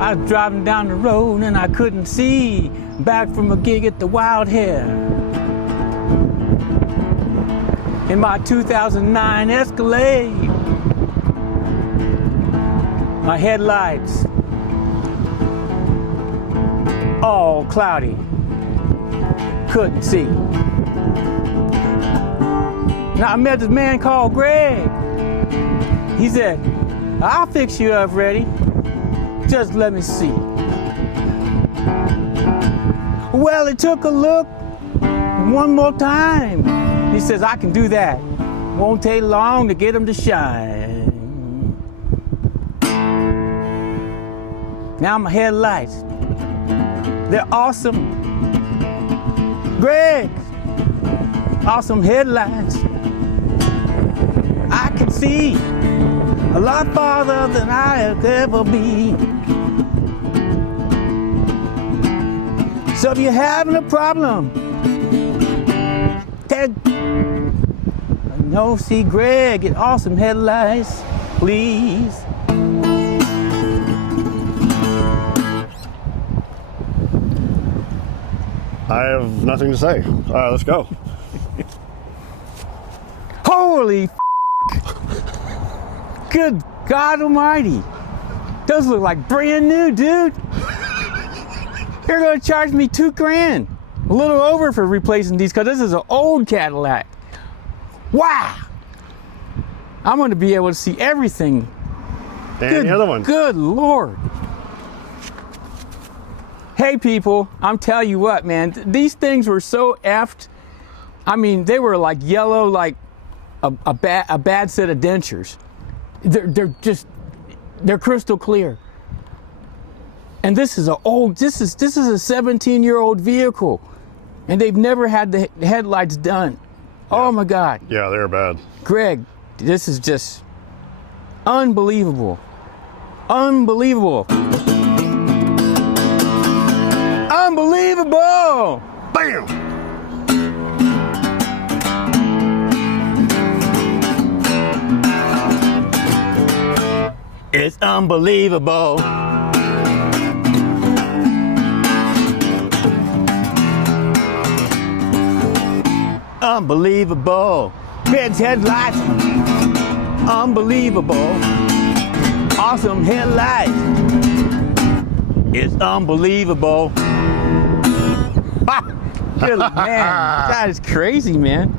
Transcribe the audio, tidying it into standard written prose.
I was driving down the road and I couldn't see, back from a gig at the Wild Hare. In my 2009 Escalade, my headlights all cloudy, couldn't see. Now I met this man called Greg. He said, I'll fix you up, Freddi. Just let me see. Well, it took a look one more time. He says, I can do that. Won't take long to get him to shine. Now my headlights, they're awesome. Greg, awesome headlights. I can see a lot farther than I could ever be. So if you're having a problem, see Greg, get awesome headlights, please. I have nothing to say. All right, let's go. Holy good God Almighty. Those look like brand new, dude. You're gonna charge me $2,000. A little over for replacing these, because this is an old Cadillac. Wow. I'm gonna be able to see everything. And the other one. Good Lord. Hey people, I'm telling you what, man, these things were so effed. I mean, they were like yellow, like a bad set of dentures. They're crystal clear. And this is a 17-year-old vehicle, and they've never had the headlights done. Yeah. Oh my God. Yeah, they're bad. Greg, this is just unbelievable. Unbelievable. Unbelievable! Bam! It's unbelievable. Unbelievable. Greg's headlights. Unbelievable. Awesome headlights. It's unbelievable. Good man. That is crazy, man.